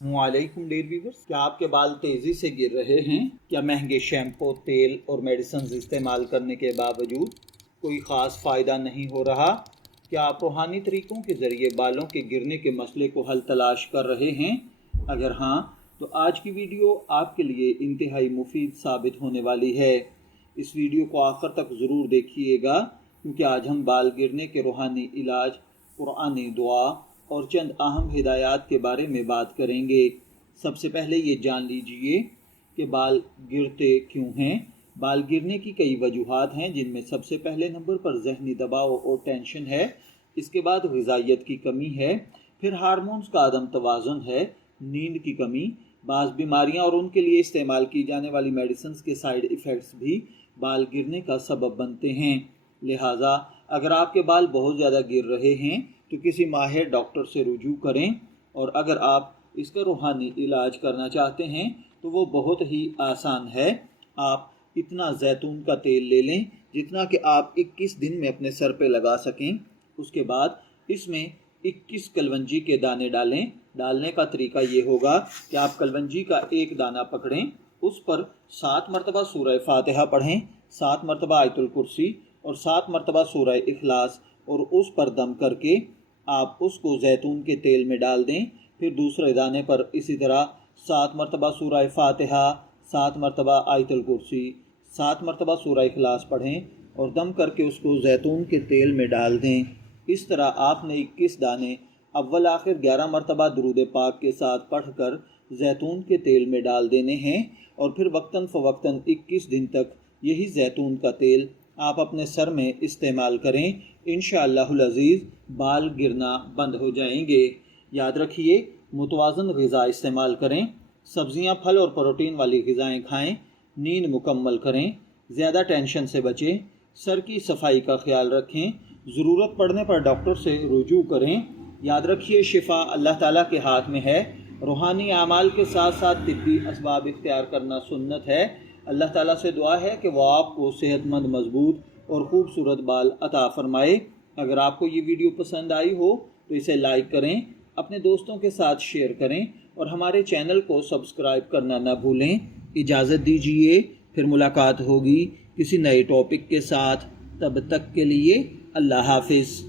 वालेकुम dear viewers, क्या आपके बाल तेज़ी से गिर रहे हैं? क्या महंगे शैम्पू, तेल और मेडिसिन इस्तेमाल करने के बावजूद कोई ख़ास फ़ायदा नहीं हो रहा? क्या आप रूहानी तरीक़ों के ज़रिए बालों के गिरने के मसले को हल तलाश कर रहे हैं? अगर हाँ, तो आज की वीडियो आपके लिए इंतहाई मुफीद साबित होने वाली है। इस वीडियो को आखिर तक ज़रूर देखिएगा, क्योंकि आज हम बाल गिरने के रूहानी इलाज, कुरानी दुआ और चंद अहम हिदायत के बारे में बात करेंगे। सबसे पहले ये जान लीजिए कि बाल गिरते क्यों हैं। बाल गिरने की कई वजूहात हैं, जिनमें सबसे पहले नंबर पर ज़हनी दबाव और टेंशन है। इसके बाद ग़िज़ाइयत की कमी है, फिर हार्मोन्स का अदम तवाज़ुन है, नींद की कमी, बाज़ बीमारियां और उनके लिए इस्तेमाल की जाने वाली मेडिसिन के साइड इफ़ेक्ट्स भी बाल गिरने का सबब बनते हैं। लिहाजा अगर आपके बाल बहुत ज़्यादा गिर रहे हैं तो किसी माहिर डॉक्टर से रुजू करें, और अगर आप इसका रूहानी इलाज करना चाहते हैं तो वो बहुत ही आसान है। आप इतना जैतून का तेल ले लें जितना कि आप 21 दिन में अपने सर पे लगा सकें। उसके बाद इसमें 21 कलवंजी के दाने डालें। डालने का तरीका ये होगा कि आप कलवंजी का एक दाना पकड़ें, उस पर 7 मरतबा सूरह फातिहा पढ़ें, 7 मरतबा आयतुल कुर्सी और 7 मरतबा सूरह इखलास, और उस पर दम करके आप उसको जैतून के तेल में डाल दें। फिर दूसरे दाने पर इसी तरह 7 मरतबा सूरह फातिहा, 7 मरतबा आयतुल कुर्सी, 7 मरतबा सूरह इखलास पढ़ें और दम करके उसको जैतून के तेल में डाल दें। इस तरह आपने 21 दाने अव्वल आखिर 11 मरतबा दुरूद पाक के साथ पढ़कर जैतून के तेल में डाल देने हैं, और फिर वक्तन फ़वक्तन 21 दिन तक यही जैतून का तेल आप अपने सर में इस्तेमाल करें। इंशाअल्लाहुल अज़ीज़ बाल गिरना बंद हो जाएंगे। याद रखिए, मुतवाज़न ग़िज़ा इस्तेमाल करें, सब्ज़ियाँ, फल और प्रोटीन वाली ग़िज़ाएँ खाएँ, नींद मुकम्मल करें, ज़्यादा टेंशन से बचें, सर की सफाई का ख्याल रखें, ज़रूरत पड़ने पर डॉक्टर से रुजू करें। याद रखिए, शिफा अल्लाह ताला के हाथ में है। रूहानी आमाल के साथ साथ तिब्बी असबाब इख्तियार करना सुन्नत है। अल्लाह ताला से दुआ है कि वह आपको सेहतमंद, मजबूत और ख़ूबसूरत बाल अता फ़रमाए। अगर आपको ये वीडियो पसंद आई हो तो इसे लाइक करें, अपने दोस्तों के साथ शेयर करें और हमारे चैनल को सब्सक्राइब करना ना भूलें। इजाज़त दीजिए, फिर मुलाकात होगी किसी नए टॉपिक के साथ। तब तक के लिए अल्लाह हाफिज़।